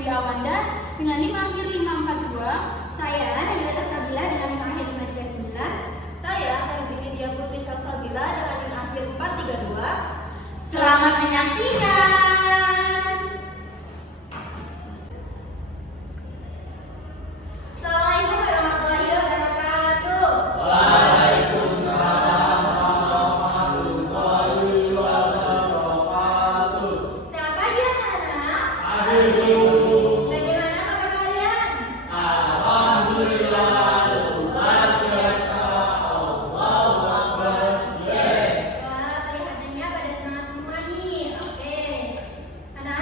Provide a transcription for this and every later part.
Dwi Awanda dengan NIM akhir 542. Saya Nabila Salsabila dengan NIM akhir 539. Saya Merzini Dia Putri Salsabila dengan NIM akhir 432. Selamat menyaksikan. Assalamualaikum warahmatullahi wabarakatuh. Waalaikumsalam warahmatullahi wabarakatuh. Selamat pagi anak-anak. Pagi. Bagaimana kabar kalian? Alhamdulillah, luar biasa. Allahu Akbar. Yes. Wah, kelihatannya pada semangat semua nih. Oke. Anak-anak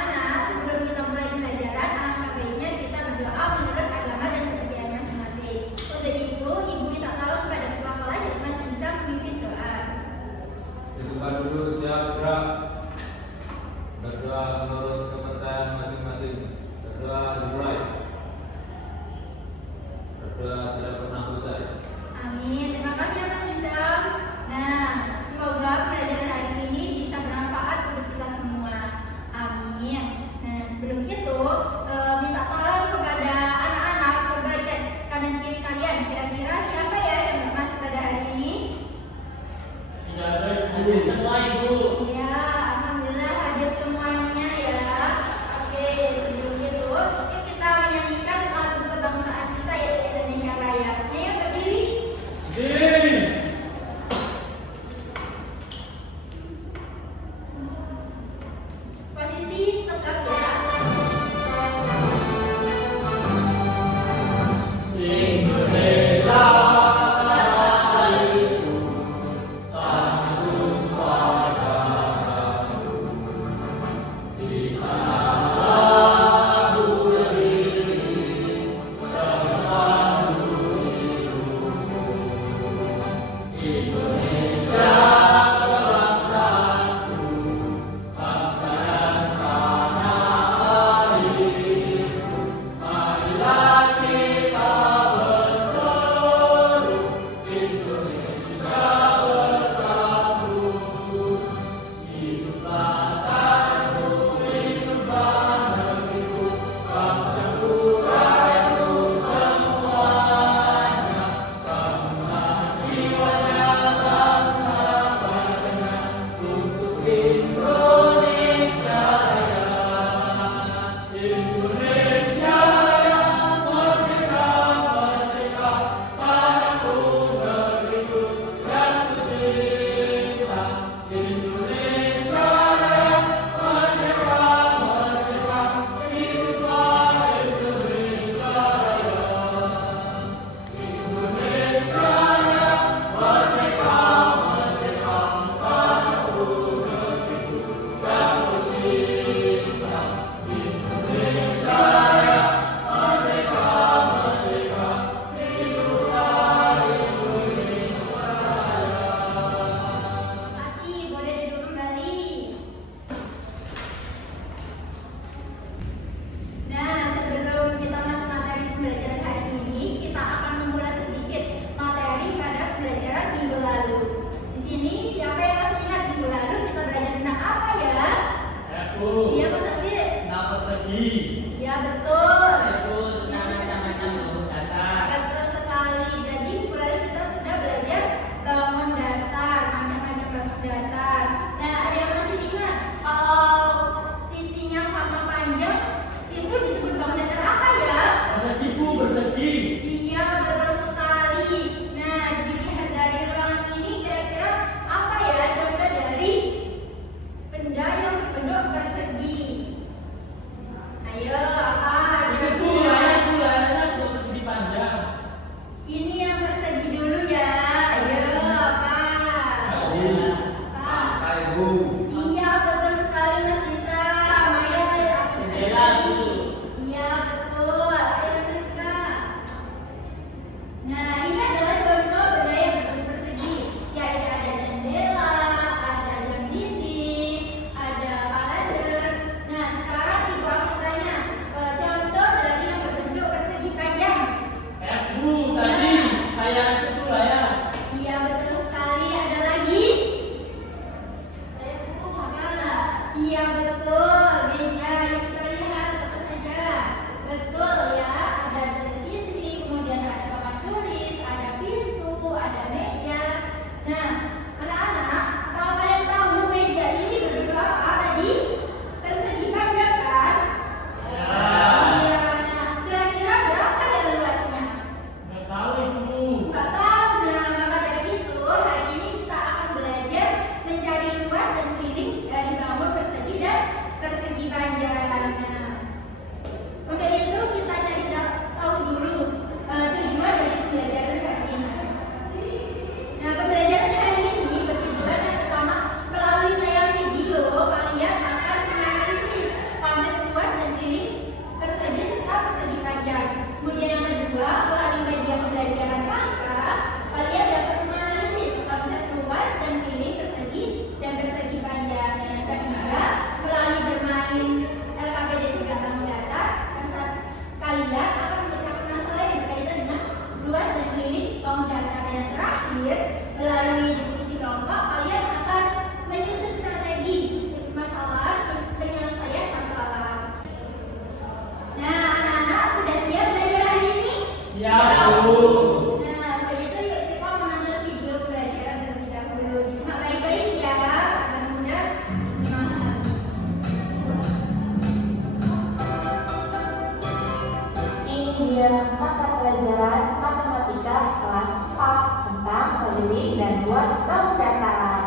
kemudian mata pelajaran matematika kelas 4 tentang keliling dan luas bangun datar.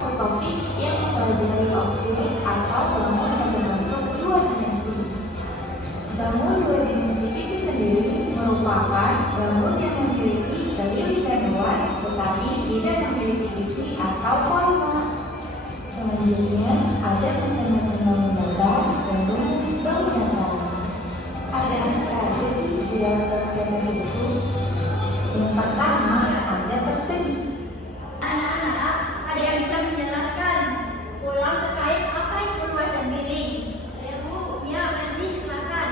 Topik yang mempelajari objek atau bangun yang berbentuk dua dimensi. Bangun dua dimensi itu sendiri merupakan bangun yang memiliki keliling dan luas tetapi tidak memiliki isi atau volume. Selanjutnya ada macam-macam bangun datar dan rumus bangun datar. Ada apa saja sih di dalam bangun itu? Yang pertama ada persegi. Anak-anak, ada yang bisa menjelaskan ulang terkait apa itu luas dan keliling? Saya Bu. Ya, Mercy, silakan.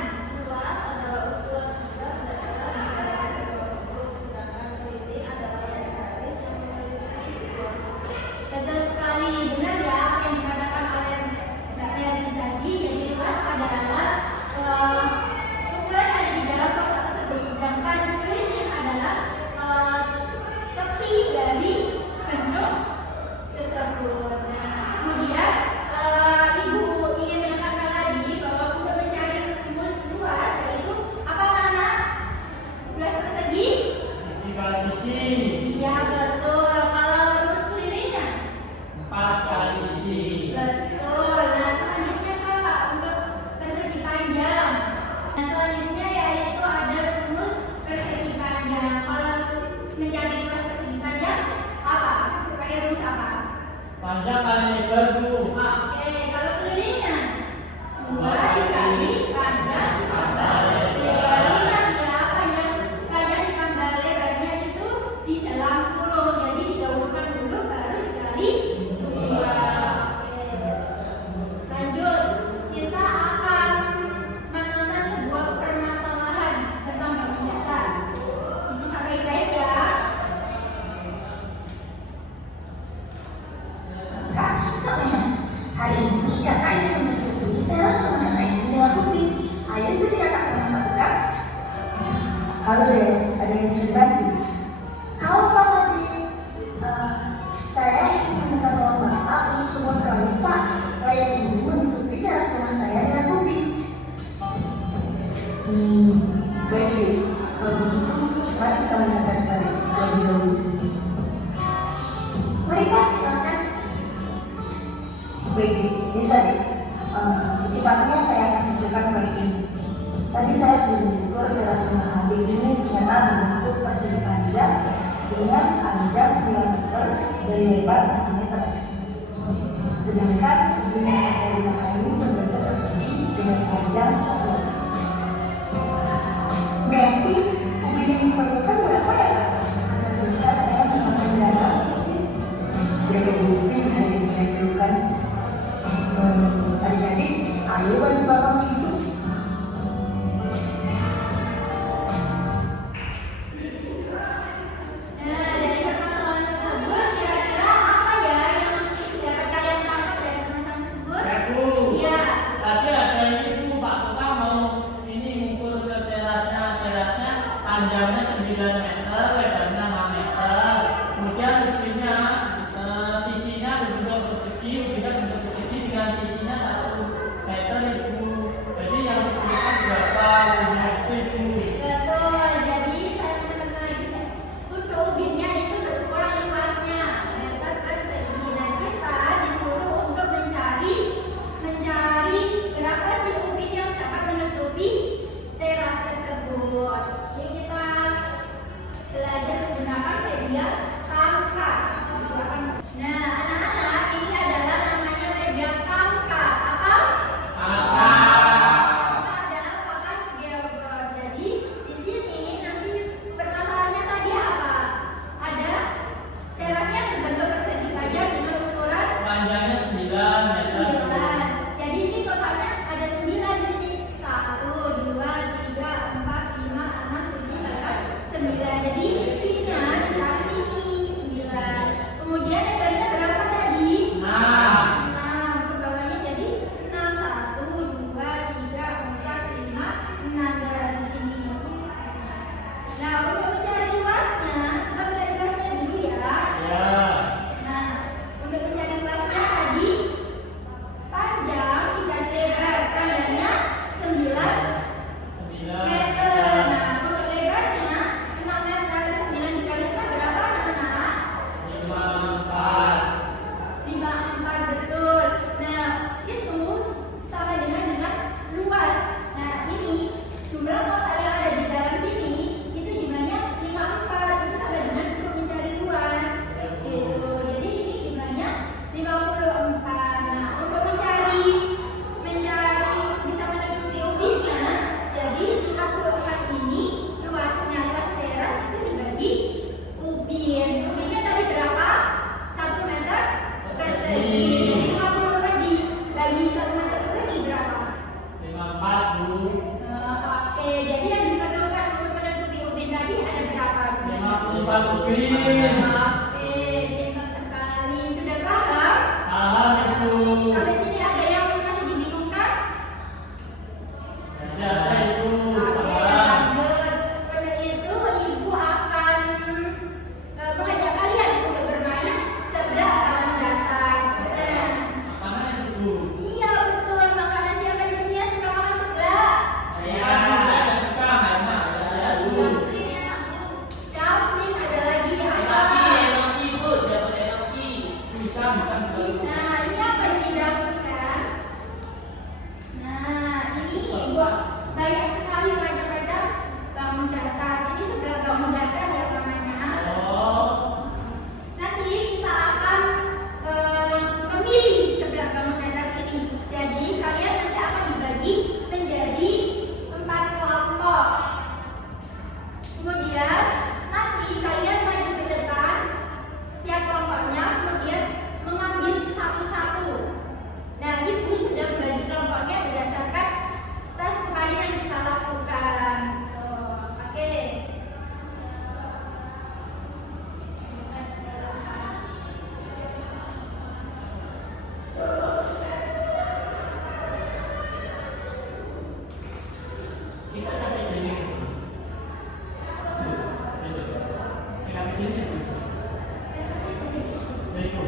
Luas adalah ukuran besar daerah di dalam sebuah bentuk, sedangkan keliling adalah bentuk garis yang memiliki sebuah bentuk. Betul sekali, benar ya apa yang dikatakan oleh Mbak Mercy tadi. Jadi luas adalah ukuran yang ada di dalam kotak tersebut, sedangkan keliling adalah tepi dari bentuk tersebut. Nah, kemudian Ibu ingin menekankan lagi bahwa untuk mencari rumus luas yaitu apa Nana? Luas persegi? Isi kali sisi. Iya betul. Kalau rumus kelilingnya? 4 kali sisi. Betul. Nah selanjutnya Kak untuk persegi panjang. Nah selanjutnya yaitu ada rumus persegi panjang. Kalau mencari luas persegi panjang apa? Pakai rumus apa? Panjang kali lebar, Bu. Oke, kalau kelilingnya 2 dikali panjang tambah lebar. Ingat ya, panjang ditambah lebarnya itu di dalam kurung. Jadi didahulukan dulu baru dikali 2. Oke. Lanjut, kita akan menonton sebuah permasalahan tentang bangun datar. Disimak baik-baik ya. Hari ini kakak ingin menyusui terus mengenai dunia bumi. Ayo ikuti kakak bersama kan? Halo ya, ada yang bisa dibantu? Halo Pak Madi. Saya ingin meminta tolong Bapak untuk sebuah proyek Pak. Proyek ini menutupi teras rumah saya dengan bumi. Baik. Kalau begitu, mari kita mendengarkan saya lebih dahulu. Mari Pak, silakan. Baik, bisa deh. Secepatnya saya akan menunjukkan proyek ini. Tadi saya sudah mengukur teras rumah adik ini ternyata berbentuk persegi panjang dengan panjang 9 meter dan lebar 6 meter. Sedangkan bumi yang saya gunakan ini berbentuk persegi dengan panjang 1 meter. Berarti bumi yang diperlukan berapa ya Pak? Agar bisa saya menggunakan dana? Berapa bumi yang saya perlukan? Adik-adik, ayo bantu Bapak menghitung. Nah, dari permasalahan tersebut kira-kira apa ya yang dapat kalian tangkap dari permasalahan tersebut? Ya, Bu. Iya. Tadi ada ini, Bu. Pak Tukang mau Pak Upin. Oke, pintar sekali. Sudah paham? Paham Ibu. Sampai sini ada yang masih dibingungkan? Ada Ibu. Oke, Paham. lanjut. Pada itu ibu akan mengajak kalian untuk bermain sebelah bangun datar. Nah, Mana Ibu? iya betul. Makanan siapa di sini yang suka makan sebelah? Ya, saya suka memang. Saya dulu. Dumpling ada lagi apa? Enoki Bu, jangan enoki. Bisa. Nah, ini apa ini dumpling kan? Nah, ini buat banyak sekali macam-macam bangun datar. Ini sebelah bangun datar ya namanya. Oh, Nanti kita akan memilih sebelah bangun datar ini. Jadi kalian nanti akan dibagi menjadi 4 kelompok. Kemudian nanti kalian maju ke depan setiap kelompoknya, kemudian mengambil satu-satu. Nah, ibu sudah membagi kelompoknya berdasarkan tes kemarin yang kita lakukan. Oke. kita ada ini. Kita begini. Ibu.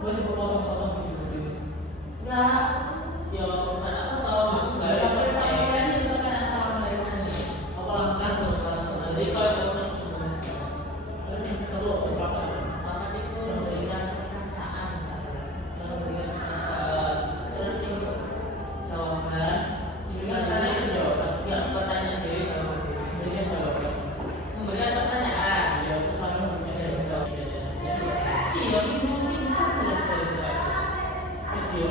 Gue juga potong-potong gitu. Enggak, ya aku tahu aku nggak ada kan itu kan asal mereka. Apa langsung. Jadi kalau terus yang kedua berapa? Apa sih itu memberikan perkataan, terus yang jawaban, sehingga tanya itu jawaban, nggak pertanyaan diri sama memberikan jawaban, memberikan pertanyaan, ya terus lalu memberikan jawaban. Iya, itu video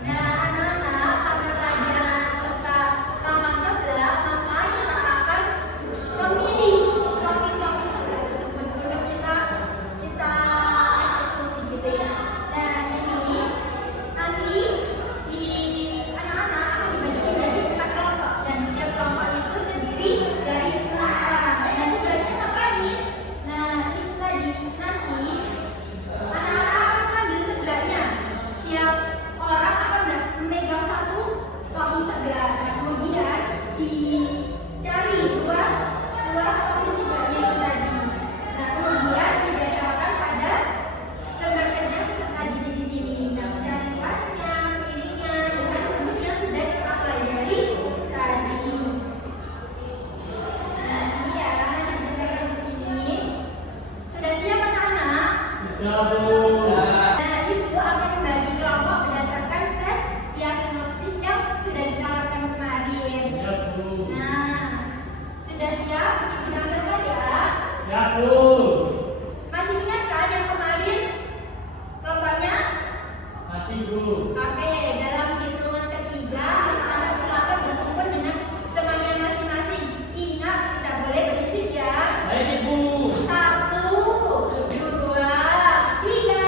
Nah, anak-anak, karena tadi anak-anak suka makan sebelah, maka kita akan memilih topping-topping sebelah tersebut untuk kita eksekusi gitu ya. Nah, ini nanti di anak-anak akan dibagi menjadi 4 kelompok dan setiap kelompok itu terdiri dari 6 orang. Dan tugasnya ngapain? Nah, itu tadi nanti anak-anak akan mengambil sebelahnya. Setiap orang akan memegang satu topping sebelah. Nah, kemudian dicari luas topping sebelahnya itu tadi. Nah, kemudian didasarkan pada lembar kerja peserta didik di sini. Nah, mencari luasnya, pilihnya dengan rumus yang sudah kita pelajari tadi. Nah, ini ya, yang ditunjukkan di sini. Sudah siap anak-anak? bisa Bu. Nah, ibu akan membagi kelompok berdasarkan tes diagnostik yang sudah kita lakukan kemarin. Ya Bu. Nah, sudah siap? Ibu tampilkan ya. Ya Bu. Masih ingat kan yang kemarin kelompoknya? Masih Bu. Oke, dalam hitungan ketiga, anak-anak silakan berkumpul dengan temannya masing-masing. Ingat, tidak boleh berisik ya. Baik Ibu. 1, 2, 3.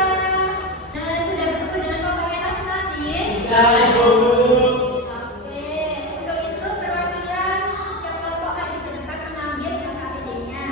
Nah, sudah berkumpul dengan kelompoknya masing-masing. Ya Ibu. Oke, untuk itu perwakilan setiap kelompok maju ke depan mengambil KKPD-nya.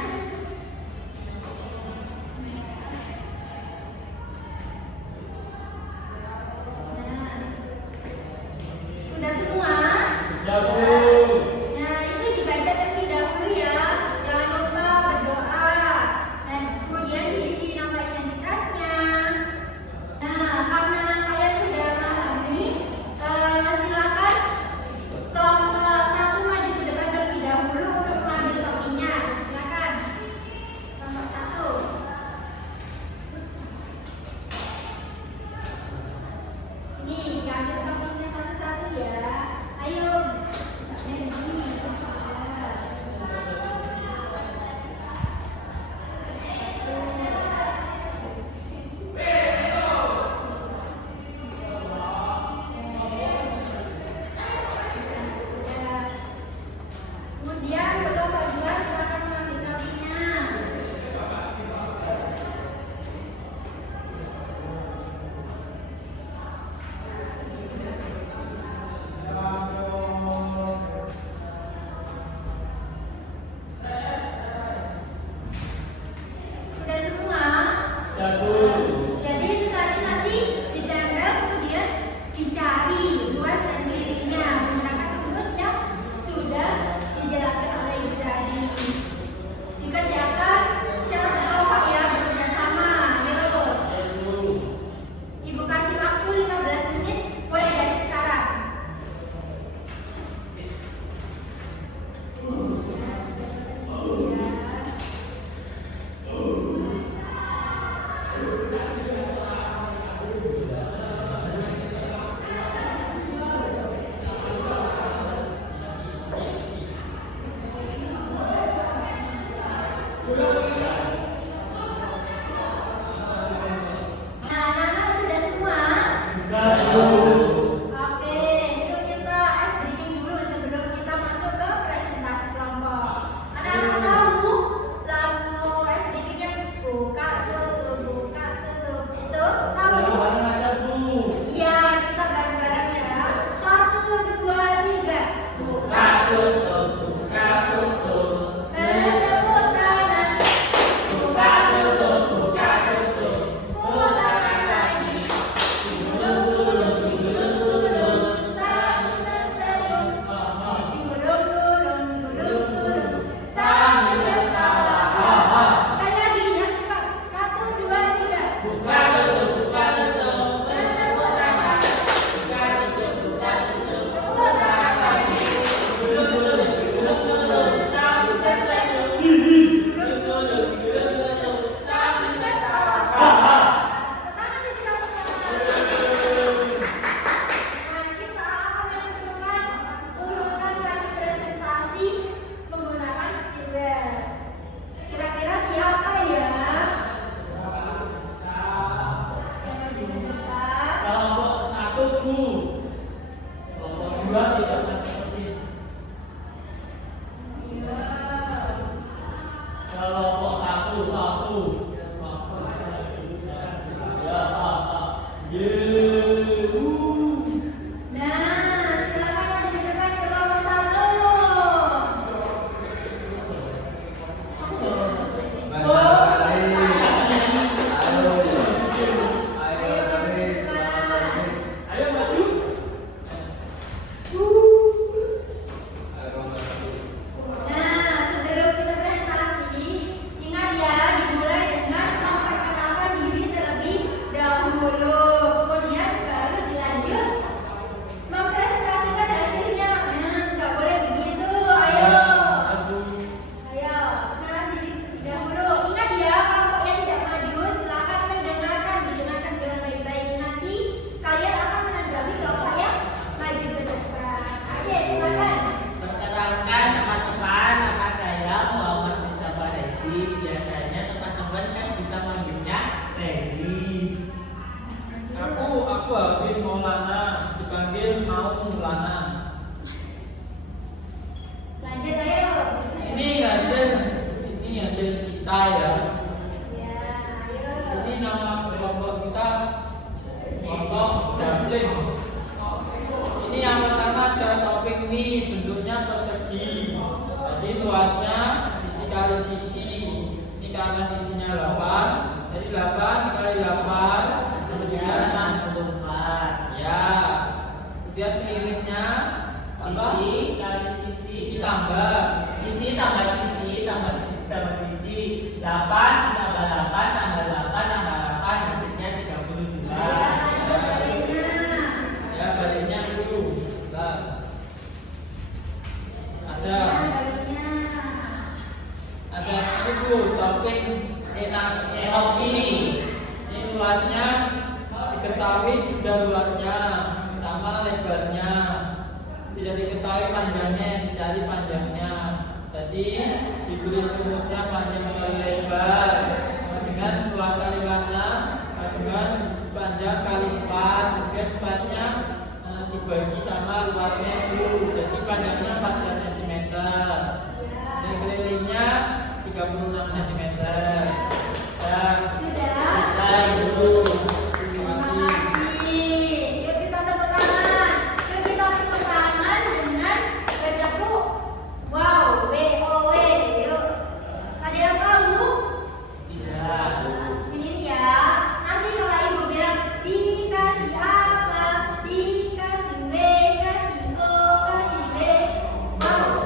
Nah, anak-anak sudah semua? Oke, yuk kita ice breaking dulu sebelum kita masuk ke presentasi kelompok. Anak-anak tahu lagu ice breaking yang buka tutup itu tahu? Iya, kita bareng-bareng ya. 1, 2, 3. Buka tutup, buka tutup. Bertepuk tangan. Buka tutup, buka tutup. Tepuk tangan lagi. Digulung-gulung, digulung-gulung. Sambil tersenyum. Digulung-gulung, digulung-gulung. Sambil tertawa. Sekali lagi yang cepat. 1, 2, 3. Buka tutup, buka tutup. Bertepuk tangan. Buka tutup, buka tutup. Tepuk tangan lagi. Gulung-gulung, gulung-gulung. Sambil tersenyum. Gulung-gulung, gulung-gulung. Sambil tertawa. Tepuk tangan nih kita semua. Nah, kita akan menentukan urutan baju presentasi menggunakan stilware. Kira-kira siapa ya? Yang maju ke depan. Kelompok 1 Bu. Kelompok 2 tidak akan seperti itu. Iya. Kelompok 1 1. Ya, Nah, silakan maju ke depan kelompok 1. Ayo maju ke depan. Ayo maju. Nah, sebelum kita presentasi, ingat ya, dimulai dengan memperkenalkan diri terlebih dahulu. Kemudian baru dilanjut mempresentasikan hasilnya. Nggak boleh begitu. Ayo. Ayo, kenalan diri terlebih dahulu. Ingat ya, kelompok yang tidak maju, silakan didengarkan dengan baik-baik. Nanti kalian akan menanggapi kelompok yang maju ke depan. Ayo, silakan. Perkenalkan teman-teman, nama saya Muhammad Mustafa Rezi. Biasanya teman-teman kan bisa manggilnya Rezi. Aku Alvin Maulana, dipanggil Maulana. Lanjut ayo. Ini hasil kita ya. Ya, ayo. Ini nama kelompok kita kelompok Dumpling. Ini yang pertama ada topik ini, bentuknya persegi. Jadi luasnya isi kali sisi. Ini karena sisinya 8. Jadi 8 kali 8 Sebenarnya 64. Ya. Kemudian kelilingnya Sisi kali sisi. sisi tambah. Sisi tambah sisi tambah sisi tambah sisi. 8 tambah 8 tambah 8 tambah 8 hasilnya 32. Ya, lanjut baliknya. Ya, baliknya dulu. Bentar. Ada Baliknya. ada buku topik enoki. Ini luasnya diketahui sudah luasnya sama lebarnya. Tidak diketahui panjangnya, yang dicari panjangnya. Jadi ditulis rumusnya panjang kali lebar dengan luas kali mana dengan panjang kali 4. Kemudian 4-nya dibagi sama luasnya itu. Jadi panjangnya 14 cm. Dan kelilingnya 36 cm. Dan Sudah. selesai dulu. Terima Terima kasih. kasih. Yuk kita tepuk tangan. Yuk kita tepuk tangan dengan bertepuk. Wow, WOW. Yuk. Ada yang tahu? Tidak. Ini ya. Nanti kalau ibu bilang dikasih apa, dikasih W, kasih O, kasih B. Wow,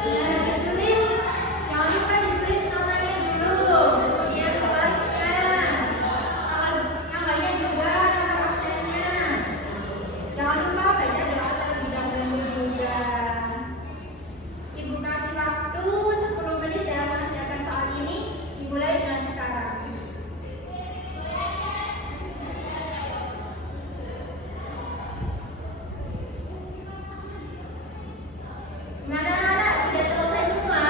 Nah, ditulis. Jangan lupa ditulis namanya dulu, kemudian kelasnya, tanggalnya juga, nama absennya. Jangan lupa baca doa terlebih dahulu juga. Ibu kasih waktu 10 menit dalam mengerjakan soal ini, dimulai dengan sekarang. Gimana anak-anak? Sudah selesai semua?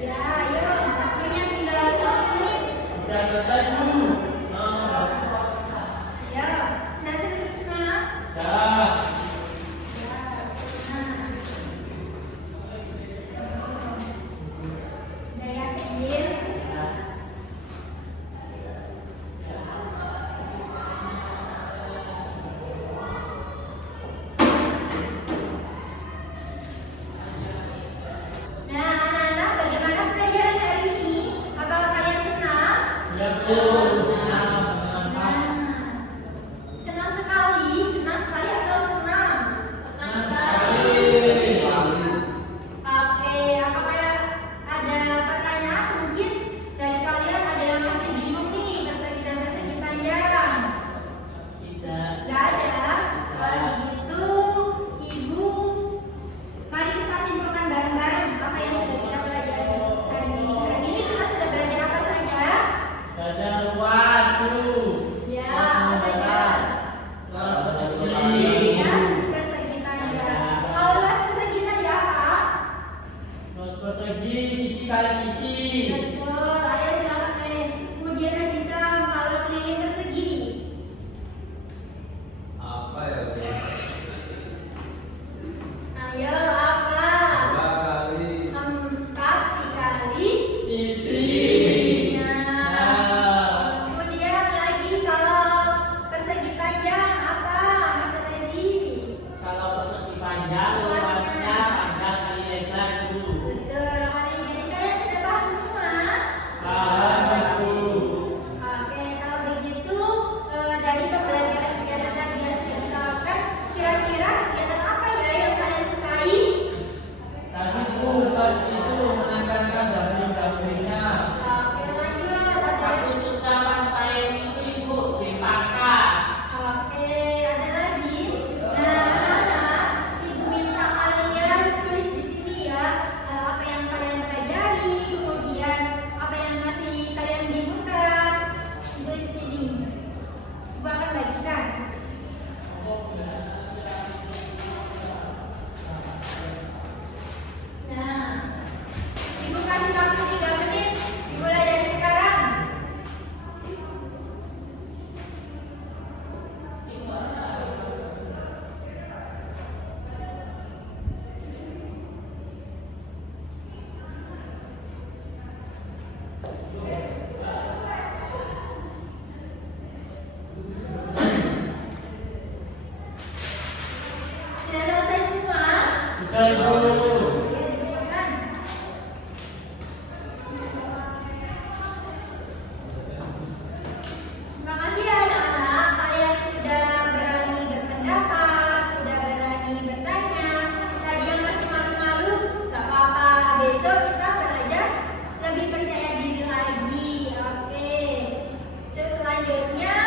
Ya, ayo. Waktunya tinggal 1 menit. Udah selesai Bu. Ya, sudah selesai semua? Dah. Ya. Nah. Udah yakin? Nah, anak-anak, bagaimana pelajaran hari ini? Apakah kalian senang? Ya Bu. Nah, senang sekali atau senang? Senang sekali. Oke, apakah ada pertanyaan? Mungkin dari kalian ada yang masih bingung nih, persegi dan persegi panjang. Tidak. Gak ada? Kalau begitu, Ibu, mari kita simpulkan bareng-bareng apa yang sudah kita pelajari hari ini. Hari ini kita sudah belajar apa saja? Belajar luas Bu. Ya, apa saja? Kalau persegi. Ya, persegi panjang. Kalau luas persegi tadi apa? Terus persegi sisi kali sisi. Betul, ayo silakan deh. Kemudian sisa kalau keliling persegi. Apa ya Bu? Ayo apa? 2 kali 4 dikali. Sisi. Nah, kemudian lagi kalau persegi panjang apa, Mas Rezi? Kalau persegi panjang luasnya panjang kali lebar Bu. Betul, jadi kalian sudah paham semua? Paham Bu. Oke, kalau begitu dari pembelajaran kegiatan tadi yang sudah kita lakukan, kira-kira kegiatan apa ya yang kalian sukai? Tadi Bu pas itu menekankan daging-dagingnya. Oke, lanjut. Aku suka pas main itu Ibu dipakar. Oke, ada lagi. Nah, anak-anak, Ibu minta kalian tulis di sini ya apa yang kalian pelajari, kemudian apa yang masih kalian bingungkan. Tulis di sini. Ibu akan bacakan. Nah, Ibu kasih waktu 3 menit, dimulai dari sekarang. Sudah selesai semua? Sudah Ibu. Terima kasih ya anak-anak, kalian sudah berani berpendapat, sudah berani bertanya. Tadi yang masih malu-malu, gak apa-apa. Besok kita belajar lebih percaya diri lagi. Oke. Terus selanjutnya.